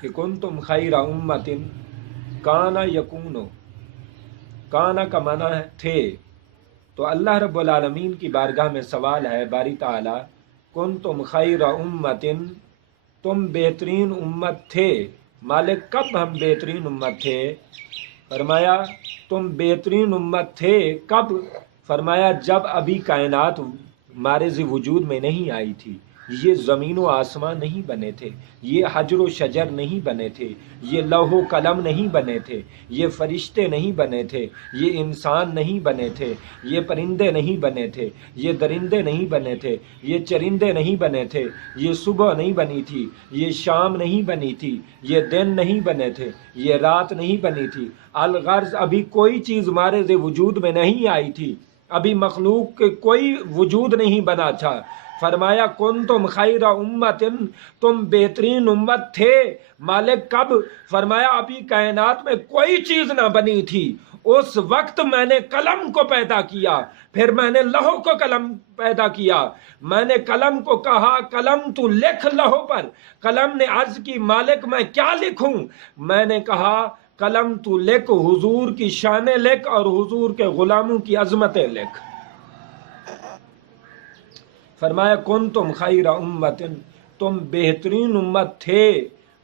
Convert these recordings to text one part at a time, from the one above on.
کہ کنتم خیر امتن، کانا یکونو، کانا کا معنی ہے تھے، تو اللہ رب العالمین کی بارگاہ میں سوال ہے باری تعالی، کنتم خیر امتن، تم بہترین امت تھے، مالک کب ہم بہترین امت تھے؟ فرمایا تم بہترین امت تھے کب؟ فرمایا جب ابھی کائنات مارز وجود میں نہیں آئی تھی، یہ زمین و آسمان نہیں بنے تھے، یہ حجر و شجر نہیں بنے تھے، یہ لوح و قلم نہیں بنے تھے، یہ فرشتے نہیں بنے تھے، یہ انسان نہیں بنے تھے، یہ پرندے نہیں بنے تھے، یہ درندے نہیں بنے تھے، یہ چرندے نہیں بنے تھے، یہ صبح نہیں بنی تھی، یہ شام نہیں بنی تھی، یہ دن نہیں بنے تھے، یہ رات نہیں بنی تھی، الغرض ابھی کوئی چیز مارز وجود میں نہیں آئی تھی، ابھی مخلوق کے کوئی وجود نہیں بنا تھا۔ فرمایا کنتم خیر امتن، تم بہترین امت تھے، مالک کب؟ فرمایا ابھی کائنات میں کوئی چیز نہ بنی تھی، اس وقت میں نے قلم کو پیدا کیا، پھر میں نے لوح کو قلم پیدا کیا، میں نے قلم کو کہا قلم تو لکھ لوح پر، قلم نے عرض کی مالک میں کیا لکھوں؟ میں نے کہا قلم تو لکھ، حضور کی شانیں لکھ اور حضور کے غلاموں کی عظمتیں لکھ۔ فرمایا کنتم خیر امتن، تم بہترین امت تھے،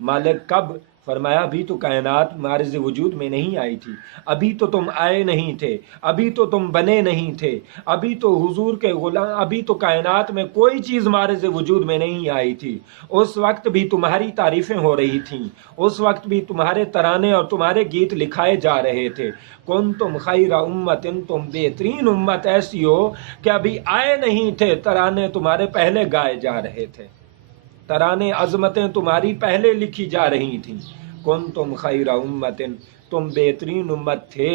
مالک کب؟ فرمایا ابھی تو کائنات مارز وجود میں نہیں آئی تھی، ابھی تو تم آئے نہیں تھے، ابھی تو تم بنے نہیں تھے، ابھی تو حضور کے غلام، ابھی تو کائنات میں کوئی چیز مارز وجود میں نہیں آئی تھی، اس وقت بھی تمہاری تعریفیں ہو رہی تھیں، اس وقت بھی تمہارے ترانے اور تمہارے گیت لکھائے جا رہے تھے۔ کنتم خیر امتن، تم بہترین امت ایسی ہو کہ ابھی آئے نہیں تھے، ترانے تمہارے پہلے گائے جا رہے تھے، ترانے عظمتیں تمہاری پہلے لکھی جا رہی تھیں۔ کنتم خیر امتن، تم بہترین امت تھے،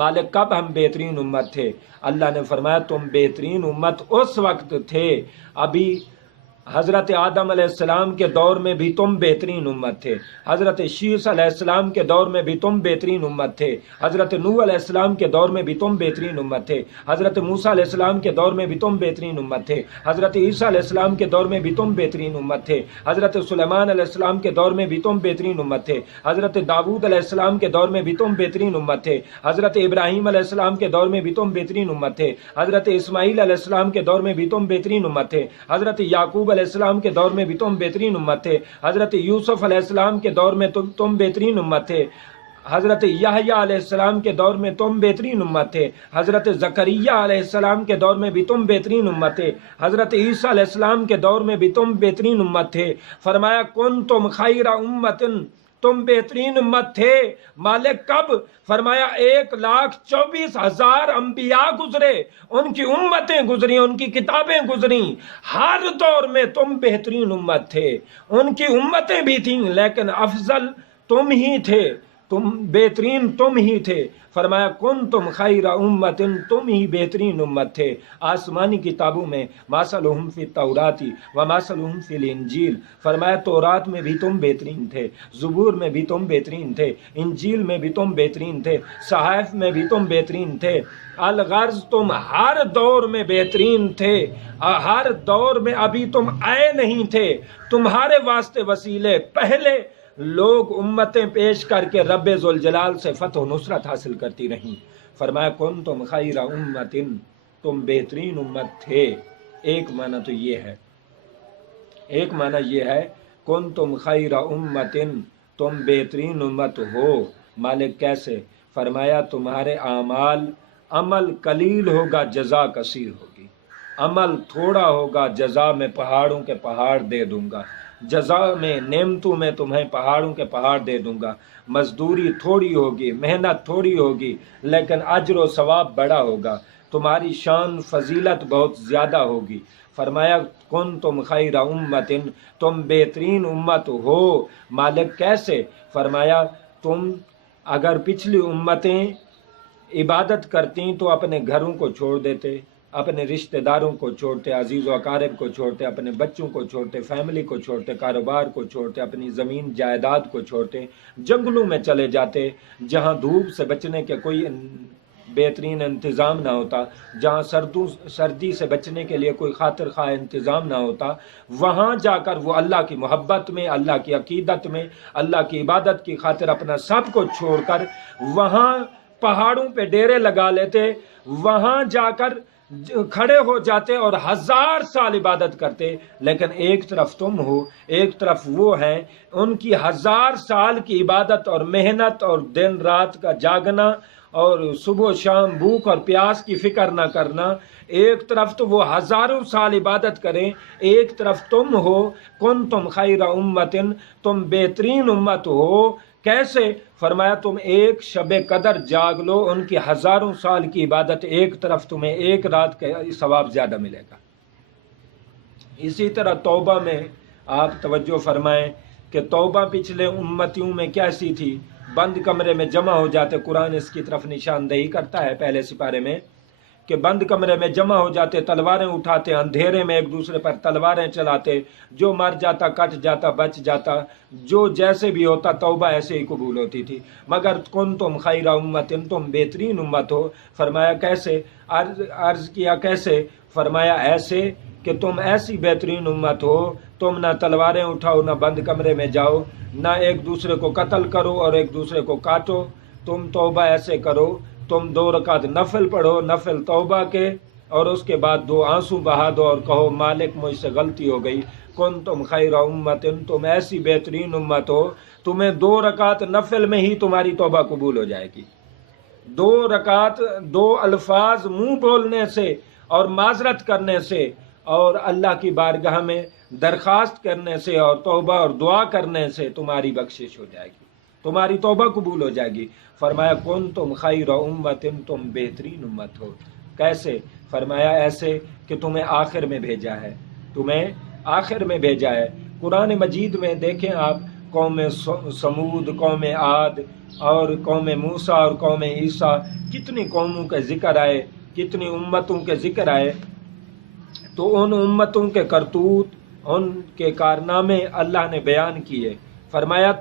مالک کب ہم بہترین امت تھے؟ اللہ نے فرمایا تم بہترین امت اس وقت تھے، ابھی حضرت آدم علیہ السلام کے دور میں بھی تم بہترین امت تھے، حضرت شیس علیہ السلام کے دور میں بھی تم بہترین امت تھے، حضرت نوح علیہ السلام کے دور میں بھی تم بہترین امت تھے، حضرت موسیٰ علیہ السلام کے دور میں بھی تم بہترین امت تھے، حضرت عیسیٰ علیہ السلام کے دور میں بھی تم بہترین امت تھے، حضرت سلیمان علیہ السلام کے دور میں بھی تم بہترین امت تھے، حضرت داؤد علیہ السلام کے دور میں بھی تم بہترین امت تھے، حضرت ابراہیم علیہ السلام کے دور میں بھی تم بہترین امت تھے، حضرت اسماعیل علیہ السلام کے دور میں بھی تم بہترین امت تھے، حضرت یعقوب علیہ السلام کے دور میں بھی تم بہترین امت تھے، حضرت یوسف علیہ السلام کے دور میں تم بہترین امت تھے، حضرت یحییٰ علیہ السلام کے دور میں تم بہترین امت تھے، حضرت زکریا علیہ السلام کے دور میں بھی تم بہترین امت تھے، حضرت عیسیٰ علیہ السلام کے دور میں بھی تم بہترین امت تھے۔ فرمایا کنتم خیر امتن، تم بہترین امت تھے، مالک کب؟ فرمایا 1,24,000 انبیاء گزرے، ان کی امتیں گزری، ان کی کتابیں گزریں، ہر دور میں تم بہترین امت تھے، ان کی امتیں بھی تھیں لیکن افضل تم ہی تھے، تم بہترین تم ہی تھے۔ فرمایا کنتم خیر امتن، تم ہی بہترین امت تھے۔ آسمانی کتابوں میں مثلہم فی التوراۃ و مثلہم فی الانجیل، فرمایا تورات میں بھی تم بہترین تھے، زبور میں بھی تم بہترین تھے، انجیل میں بھی تم بہترین تھے، صحائف میں بھی تم بہترین تھے، الغرض تم ہر دور میں بہترین تھے، ہر دور میں ابھی تم آئے نہیں تھے، تمہارے واسطے وسیلے پہلے لوگ امتیں پیش کر کے رب ذوالجلال سے فتح و نصرت حاصل کرتی رہیں۔ فرمایا کنتم خیر امتن، تم بہترین امت تھے۔ ایک معنی تو یہ ہے، ایک معنی یہ ہے کنتم خیر امتن، تم بہترین امت ہو، مالک کیسے؟ فرمایا تمہارے اعمال، عمل قلیل ہوگا جزا کثیر ہوگی، عمل تھوڑا ہوگا جزا میں پہاڑوں کے پہاڑ دے دوں گا، جزا میں نعمتوں میں تمہیں پہاڑوں کے پہاڑ دے دوں گا، مزدوری تھوڑی ہوگی، محنت تھوڑی ہوگی لیکن اجر و ثواب بڑا ہوگا، تمہاری شان فضیلت بہت زیادہ ہوگی۔ فرمایا کنتم خیر امتن، تم بہترین امت ہو، مالک کیسے؟ فرمایا تم اگر پچھلی امتیں عبادت کرتی تو اپنے گھروں کو چھوڑ دیتے، اپنے رشتہ داروں کو چھوڑتے، عزیز و اقارب کو چھوڑتے، اپنے بچوں کو چھوڑتے، فیملی کو چھوڑتے، کاروبار کو چھوڑتے، اپنی زمین جائیداد کو چھوڑتے، جنگلوں میں چلے جاتے جہاں دھوپ سے بچنے کے کوئی بہترین انتظام نہ ہوتا، جہاں سردی سے بچنے کے لیے کوئی خاطر خواہ انتظام نہ ہوتا، وہاں جا کر وہ اللہ کی محبت میں، اللہ کی عقیدت میں، اللہ کی عبادت کی خاطر اپنا سب کو چھوڑ کر وہاں پہاڑوں پہ ڈیرے لگا لیتے، وہاں جا کر کھڑے ہو جاتے اور 1000 سال عبادت کرتے۔ لیکن ایک طرف تم ہو، ایک طرف وہ ہیں، ان کی 1000 سال کی عبادت اور محنت اور دن رات کا جاگنا اور صبح و شام بھوک اور پیاس کی فکر نہ کرنا، ایک طرف تو وہ 1000 سال عبادت کریں، ایک طرف تم ہو کنتم خیر امتن، تم بہترین امت ہو۔ کیسے؟ فرمایا تم ایک شب قدر جاگ لو، ان کی 1000 سال کی عبادت ایک طرف تمہیں ایک رات کا ثواب زیادہ ملے گا۔ اسی طرح توبہ میں آپ توجہ فرمائیں کہ توبہ پچھلے امتیوں میں کیسی تھی، بند کمرے میں جمع ہو جاتے، قرآن اس کی طرف نشاندہی کرتا ہے پہلے سپارے میں کہ بند کمرے میں جمع ہو جاتے، تلواریں اٹھاتے، اندھیرے میں ایک دوسرے پر تلواریں چلاتے، جو مر جاتا کٹ جاتا بچ جاتا، جو جیسے بھی ہوتا توبہ ایسے ہی قبول ہوتی تھی۔ مگر کنتم خیر امت، تم بہترین امت ہو۔ فرمایا کیسے؟ عرض کیا کیسے؟ فرمایا ایسے کہ تم ایسی بہترین امت ہو، تم نہ تلواریں اٹھاؤ، نہ بند کمرے میں جاؤ، نہ ایک دوسرے کو قتل کرو اور ایک دوسرے کو کاٹو، تم توبہ ایسے کرو، تم 2 رکعت نفل پڑھو، نفل توبہ کے، اور اس کے بعد 2 آنسو بہا دو اور کہو مالک مجھ سے غلطی ہو گئی۔ کنتم خیر امت، تم ایسی بہترین امت ہو، تمہیں 2 رکعت نفل میں ہی تمہاری توبہ قبول ہو جائے گی۔ 2 رکعت، 2 الفاظ منہ بولنے سے اور معذرت کرنے سے اور اللہ کی بارگاہ میں درخواست کرنے سے اور توبہ اور دعا کرنے سے تمہاری بخشش ہو جائے گی، تمہاری توبہ قبول ہو جائے گی۔ فرمایا کنتم خیر امت، تم بہترین امت ہو۔ کیسے؟ فرمایا ایسے کہ تمہیں آخر میں بھیجا ہے، تمہیں آخر میں بھیجا ہے۔ قرآن مجید میں دیکھیں آپ، قوم سمود، قوم عاد اور قوم موسیٰ اور قوم عیسیٰ، کتنی قوموں کے ذکر آئے، کتنی امتوں کے ذکر آئے، تو ان امتوں کے کرتوت، ان کے کارنامے اللہ نے بیان کیے۔ فرمایا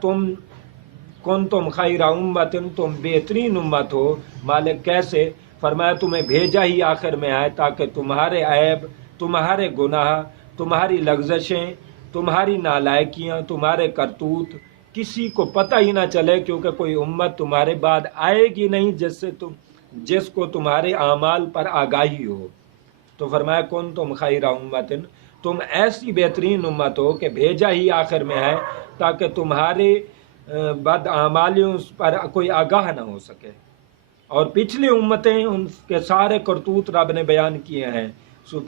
کنتم خیر امت، تم بہترین امت ہو۔ مالک کیسے؟ فرمایا تمہیں بھیجا ہی آخر میں آئے تاکہ تمہارے عیب، تمہارے گناہ، تمہاری لغزشیں، تمہاری نالائکیاں، تمہارے کرتوت کسی کو پتہ ہی نہ چلے، کیونکہ کوئی امت تمہارے بعد آئے گی نہیں جس کو تمہارے اعمال پر آگاہی ہو۔ تو فرمایا کنتم خیر امت، تم ایسی بہترین امت ہو کہ بھیجا ہی آخر میں ہے تاکہ تمہارے بد اعمالیوں پر کوئی آگاہ نہ ہو سکے۔ اور پچھلی امتیں، ان کے سارے کرتوت رب نے بیان کیے ہیں،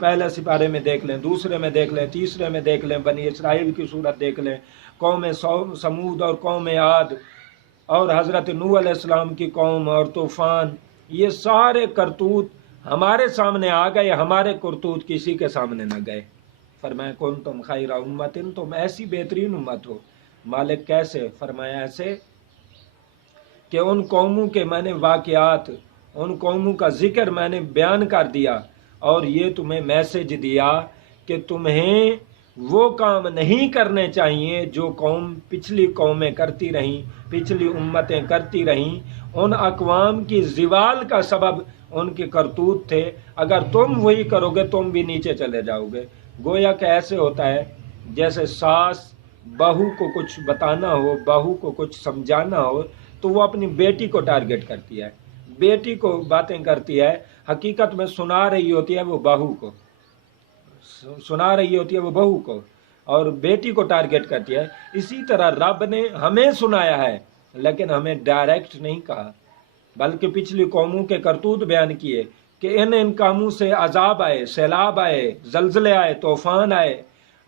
پہلے سپارے میں دیکھ لیں، دوسرے میں دیکھ لیں، تیسرے میں دیکھ لیں، بنی اسرائیل کی صورت دیکھ لیں، قوم سمود اور قوم عاد اور حضرت نوح علیہ السلام کی قوم اور طوفان، یہ سارے کرتوت ہمارے سامنے آ گئے، ہمارے کرتوت کسی کے سامنے نہ گئے۔ فرمایا کنتم خیر امت، تم ایسی بہترین امت ہو۔ مالک کیسے؟ فرمایا ایسے کہ ان قوموں کے میں نے واقعات، ان قوموں کا ذکر میں نے بیان کر دیا اور یہ تمہیں میسج دیا کہ تمہیں وہ کام نہیں کرنے چاہیے جو قوم پچھلی قومیں کرتی رہیں، پچھلی امتیں کرتی رہیں۔ ان اقوام کی زوال کا سبب ان کے کرتوت تھے، اگر تم وہی کرو گے تم بھی نیچے چلے جاؤ گے۔ گویا کہ ایسے ہوتا ہے جیسے ساس بہو کو کچھ بتانا ہو، بہو کو کچھ سمجھانا ہو تو وہ اپنی بیٹی کو ٹارگٹ کرتی ہے، بیٹی کو باتیں کرتی ہے، حقیقت میں سنا رہی ہوتی ہے وہ بہو کو، سنا رہی ہوتی ہے وہ بہو کو اور بیٹی کو ٹارگٹ کرتی ہے۔ اسی طرح رب نے ہمیں سنایا ہے لیکن ہمیں ڈائریکٹ نہیں کہا، بلکہ پچھلی قوموں کے کرتوت بیان کیے کہ ان کاموں سے عذاب آئے، سیلاب آئے، زلزلے آئے، طوفان آئے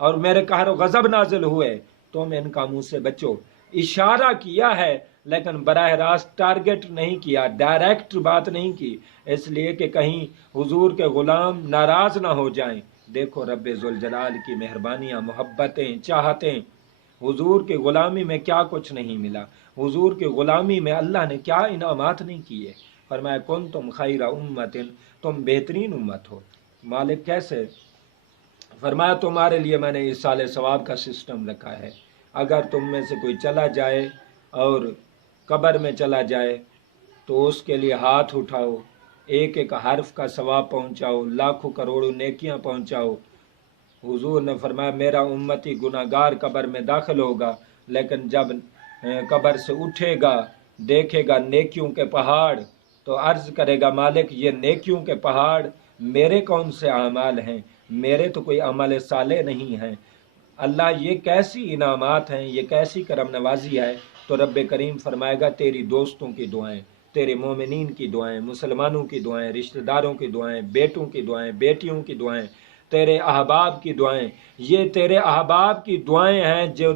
اور میرے قہر و غضب نازل ہوئے، تم ان کاموں سے بچو۔ اشارہ کیا ہے لیکن براہ راست ٹارگٹ نہیں کیا، ڈائریکٹ بات نہیں کی، اس لیے کہ کہیں حضور کے غلام ناراض نہ ہو جائیں۔ دیکھو رب ذوالجلال کی مہربانیاں، محبتیں، چاہتیں، حضور کی غلامی میں کیا کچھ نہیں ملا، حضور کی غلامی میں اللہ نے کیا انعامات نہیں کیے۔ فرمایا کنتم خیر امت، تم بہترین امت ہو۔ مالک کیسے؟ فرمایا تمہارے لیے میں نے ایصال ثواب کا سسٹم رکھا ہے، اگر تم میں سے کوئی چلا جائے اور قبر میں چلا جائے تو اس کے لیے ہاتھ اٹھاؤ ایک ایک حرف کا ثواب پہنچاؤ، لاکھوں کروڑوں نیکیاں پہنچاؤ۔ حضور نے فرمایا میرا امتی گناہگار قبر میں داخل ہوگا، لیکن جب قبر سے اٹھے گا دیکھے گا نیکیوں کے پہاڑ، تو عرض کرے گا مالک یہ نیکیوں کے پہاڑ میرے کون سے اعمال ہیں، میرے تو کوئی عمل صالح نہیں ہیں۔ اللہ یہ کیسی انعامات ہیں، یہ کیسی کرم نوازی ہے؟ تو رب کریم فرمائے گا تیری دوستوں کی دعائیں، تیرے مومنین کی دعائیں، مسلمانوں کی دعائیں، رشتہ داروں کی دعائیں، بیٹوں کی دعائیں، بیٹیوں کی دعائیں، تیرے احباب کی دعائیں، یہ تیرے احباب کی دعائیں ہیں جو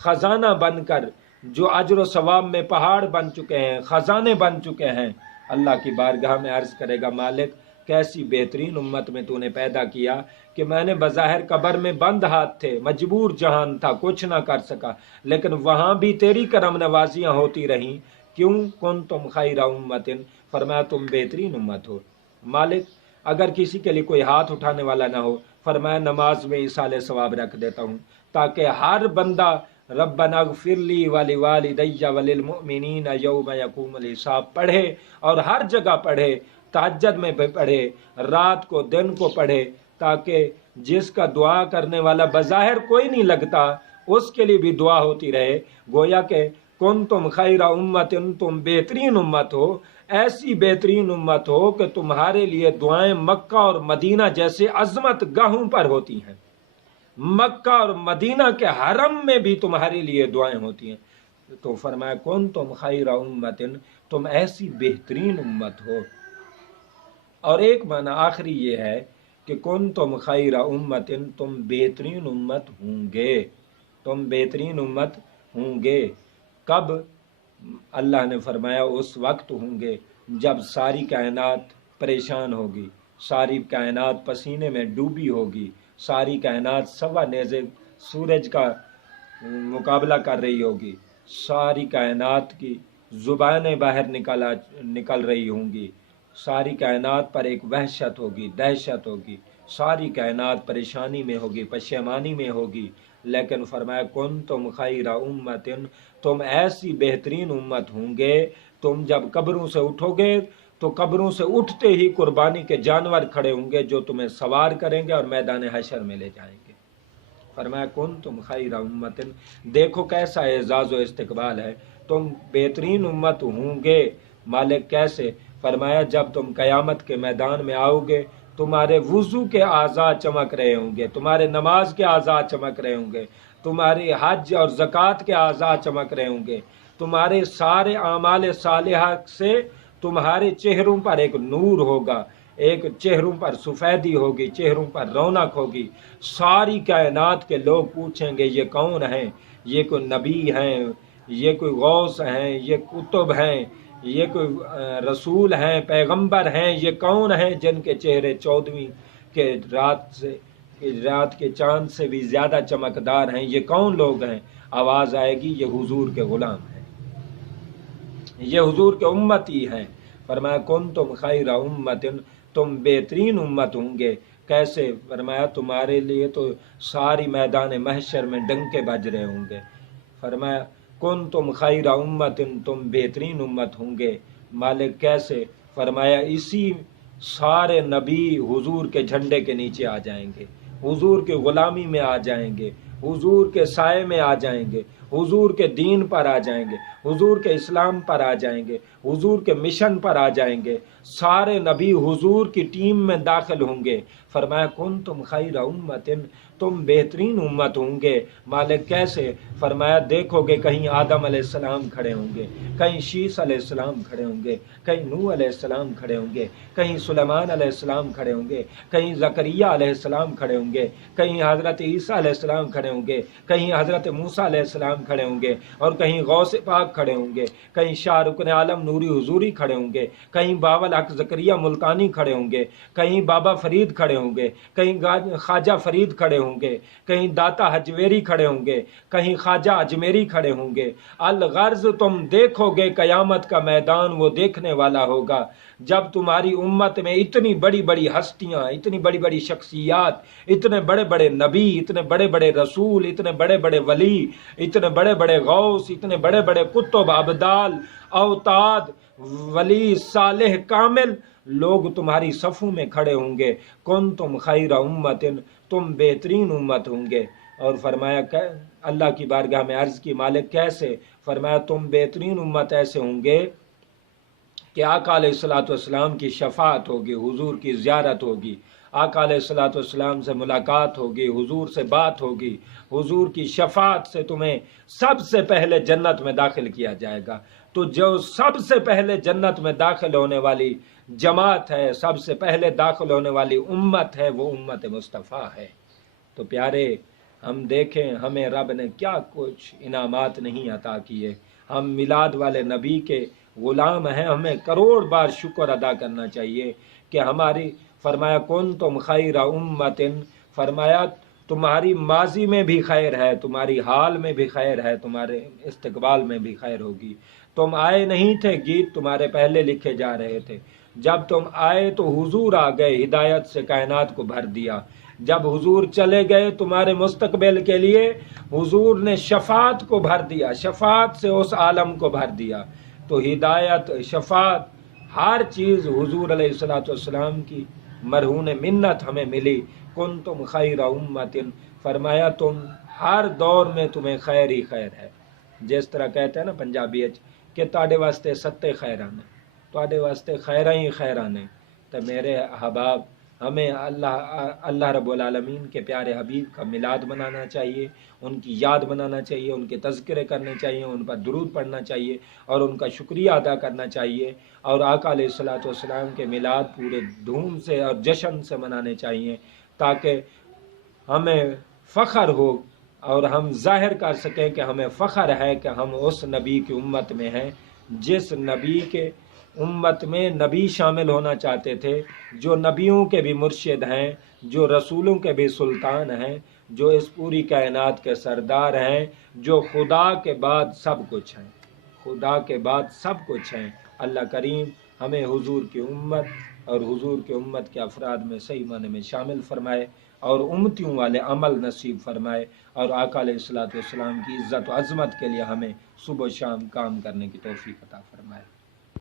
خزانہ بن کر، جو اجر و ثواب میں پہاڑ بن چکے ہیں، خزانے بن چکے ہیں۔ اللہ کی بارگاہ میں عرض کرے گا مالک کیسی بہترین امت میں تو نے پیدا کیا کہ میں نے بظاہر قبر میں بند ہاتھ تھے، مجبور جہان تھا، کچھ نہ کر سکا، لیکن وہاں بھی تیری کرم نوازیاں ہوتی رہیں۔ کیوں؟ کنتم خیر امت، فرمایا تم بہترین امت ہو۔ مالک اگر کسی کے لیے کوئی ہاتھ اٹھانے والا نہ ہو، فرمایا نماز میں ایصال ثواب رکھ دیتا ہوں تاکہ ہر بندہ ربنا اغفر لی ولوالدی وللمؤمنین یوم یقوم الحساب پڑھے، اور ہر جگہ پڑھے، تہجد میں بھی پڑھے، رات کو دن کو پڑھے، تاکہ جس کا دعا کرنے والا بظاہر کوئی نہیں لگتا اس کے لیے بھی دعا ہوتی رہے۔ گویا کہ کنتم خیر امت، تم بہترین امت ہو، ایسی بہترین امت ہو کہ تمہارے لیے دعائیں مکہ اور مدینہ جیسے عظمت گاہوں پر ہوتی ہیں، مکہ اور مدینہ کے حرم میں بھی تمہارے لیے دعائیں ہوتی ہیں۔ تو فرمایا کنتم خیر امت، تم ایسی بہترین امت ہو۔ اور ایک معنی آخری یہ ہے کہ کنتم خیر امت، تم بہترین امت ہوں گے، تم بہترین امت ہوں گے۔ کب؟ اللہ نے فرمایا اس وقت ہوں گے جب ساری کائنات پریشان ہوگی، ساری کائنات پسینے میں ڈوبی ہوگی، ساری کائنات سوا نیزے سورج کا مقابلہ کر رہی ہوگی، ساری کائنات کی زبانیں باہر نکل رہی ہوں گی، ساری کائنات پر ایک وحشت ہوگی، دہشت ہوگی، ساری کائنات پریشانی میں ہوگی، پشیمانی میں ہوگی، لیکن فرمایا کنتم خیر امت، تم ایسی بہترین امت ہوں گے۔ تم جب قبروں سے اٹھو گے تو قبروں سے اٹھتے ہی قربانی کے جانور کھڑے ہوں گے جو تمہیں سوار کریں گے اور میدان حشر میں لے جائیں گے۔ فرمایا کنتم خیر امت، دیکھو کیسا اعزاز و استقبال ہے، تم بہترین امت ہوں گے۔ مالک کیسے؟ فرمایا جب تم قیامت کے میدان میں آؤ گے تمہارے وضو کے اعضاء چمک رہے ہوں گے، تمہارے نماز کے اعضاء چمک رہے ہوں گے، تمہاری حج اور زکوٰۃ کے اعضاء چمک رہے ہوں گے، تمہارے سارے اعمال صالحہ سے تمہارے چہروں پر ایک نور ہوگا، ایک چہروں پر سفیدی ہوگی، چہروں پر رونق ہوگی۔ ساری کائنات کے لوگ پوچھیں گے یہ کون ہیں؟ یہ کوئی نبی ہیں، یہ کوئی غوث ہیں، یہ کتب ہیں، یہ کوئی رسول ہیں، پیغمبر ہیں، یہ کون ہیں جن کے چہرے 14ویں کے رات کے چاند سے بھی زیادہ چمکدار ہیں؟ یہ کون لوگ ہیں؟ آواز آئے گی یہ حضور کے غلام ہیں، یہ حضور کے امتی ہیں۔ فرمایا کنتم خیر امت، تم بہترین امت ہوں گے۔ کیسے؟ فرمایا تمہارے لیے تو ساری میدان محشر میں ڈنکے بج رہے ہوں گے۔ فرمایا کنتم خیر امت، تم بہترین امت ہوں گے۔ مالک کیسے؟ فرمایا اسی سارے نبی حضور کے جھنڈے کے نیچے آ جائیں گے، حضور کی غلامی میں آ جائیں گے، حضور کے سائے میں آ جائیں گے، حضور کے دین پر آ جائیں گے، حضور کے اسلام پر آ جائیں گے، حضور کے مشن پر آ جائیں گے، سارے نبی حضور کی ٹیم میں داخل ہوں گے۔ فرمایا کنتم خیر امت، تم بہترین امت ہوں گے۔ مالک کیسے؟ فرمایا دیکھو گے کہیں آدم علیہ السلام کھڑے ہوں گے، کہیں شیس علیہ السلام کھڑے ہوں گے، کہیں نوح علیہ السلام کھڑے ہوں گے، کہیں سلیمان علیہ السلام کھڑے ہوں گے، کہیں زکریا علیہ السلام کھڑے ہوں گے، کہیں حضرت عیسیٰ علیہ السلام کھڑے ہوں گے، کہیں حضرت موسیٰ علیہ السلام کھڑے ہوں گے، اور کہیں غوث پاک کھڑے ہوں گے، کہیں شاہ رکن عالم نوری حضوری کھڑے ہوں گے، کہیں باول حق زکریا ملتانی کھڑے ہوں گے، کہیں بابا فرید کھڑے ہوں گے، کہیں خواجہ فرید کھڑے ہوں گے، کہیں داتا حجویری کھڑے ہوں گے، کہیں خواجہ اجمیری کھڑے ہوں گے۔ الغرض تم دیکھو گے قیامت کا میدان وہ دیکھنے والا ہوگا جب تمہاری امت میں اتنی بڑی بڑی ہستیاں، اتنی بڑی بڑی شخصیات، اتنے بڑے بڑے نبی، اتنے بڑے بڑے رسول، اتنے بڑے بڑے ولی، اتنے بڑے بڑے غوث، اتنے بڑے بڑے کتب، ابدال، اوتاد، ولی صالح کامل لوگ تمہاری صفوں میں کھڑے ہوں گے، کنتم خیر امتن، تم بہترین امت ہوں گے۔ اور فرمایا کہ اللہ کی بارگاہ میں عرض کی مالک کیسے؟ فرمایا تم بہترین امت ایسے ہوں گے کہ آقا علیہ الصلوۃ والسلام کی شفاعت ہوگی، حضور کی زیارت ہوگی، آقا علیہ الصلوۃ والسلام سے ملاقات ہوگی، حضور سے بات ہوگی، حضور کی شفاعت سے تمہیں سب سے پہلے جنت میں داخل کیا جائے گا۔ تو جو سب سے پہلے جنت میں داخل ہونے والی جماعت ہے، سب سے پہلے داخل ہونے والی امت ہے، وہ امت مصطفیٰ ہے۔ تو پیارے، ہم دیکھیں ہمیں رب نے کیا کچھ انعامات نہیں عطا کیے۔ ہم میلاد والے نبی کے غلام ہیں، ہمیں کروڑ بار شکر ادا کرنا چاہیے کہ ہماری، فرمایا کنتم خیر امتن، فرمایا تمہاری ماضی میں بھی خیر ہے، تمہاری حال میں بھی خیر ہے، تمہارے استقبال میں بھی خیر ہوگی۔ تم آئے نہیں تھے، گیت تمہارے پہلے لکھے جا رہے تھے، جب تم آئے تو حضور آ گئے، ہدایت سے کائنات کو بھر دیا۔ جب حضور چلے گئے تمہارے مستقبل کے لیے، حضور نے شفاعت کو بھر دیا، شفاعت سے اس عالم کو بھر دیا۔ تو ہدایت، شفاعت، ہر چیز حضور علیہ الصلوۃ والسلام کی مرہون منت ہمیں ملی۔ کنتم خیر امتن، فرمایا تم ہر دور میں تمہیں خیر ہی خیر ہے۔ جس طرح کہتے ہیں نا پنجابی کہ تاڑے واسطے ستے خیراں نے، تاڑے واسطے خیراں ہی خیراں نے۔ تو میرے احباب، ہمیں اللہ رب العالمین کے پیارے حبیب کا میلاد منانا چاہیے، ان کی یاد منانا چاہیے، ان کے تذکرے کرنے چاہیے، ان پر درود پڑھنا چاہیے اور ان کا شکریہ ادا کرنا چاہیے، اور آقا علیہ الصلوۃ والسلام کے میلاد پورے دھوم سے اور جشن سے منانے چاہیے، تاکہ ہمیں فخر ہو اور ہم ظاہر کر سکیں کہ ہمیں فخر ہے کہ ہم اس نبی کی امت میں ہیں جس نبی کے امت میں نبی شامل ہونا چاہتے تھے، جو نبیوں کے بھی مرشد ہیں، جو رسولوں کے بھی سلطان ہیں، جو اس پوری کائنات کے سردار ہیں، جو خدا کے بعد سب کچھ ہیں، خدا کے بعد سب کچھ ہیں۔ اللہ کریم ہمیں حضور کی امت اور حضور کی امت کے افراد میں صحیح معنی میں شامل فرمائے اور امتیوں والے عمل نصیب فرمائے، اور آقا علیہ الصلوۃ والسلام کی عزت و عظمت کے لیے ہمیں صبح و شام کام کرنے کی توفیق عطا فرمائے۔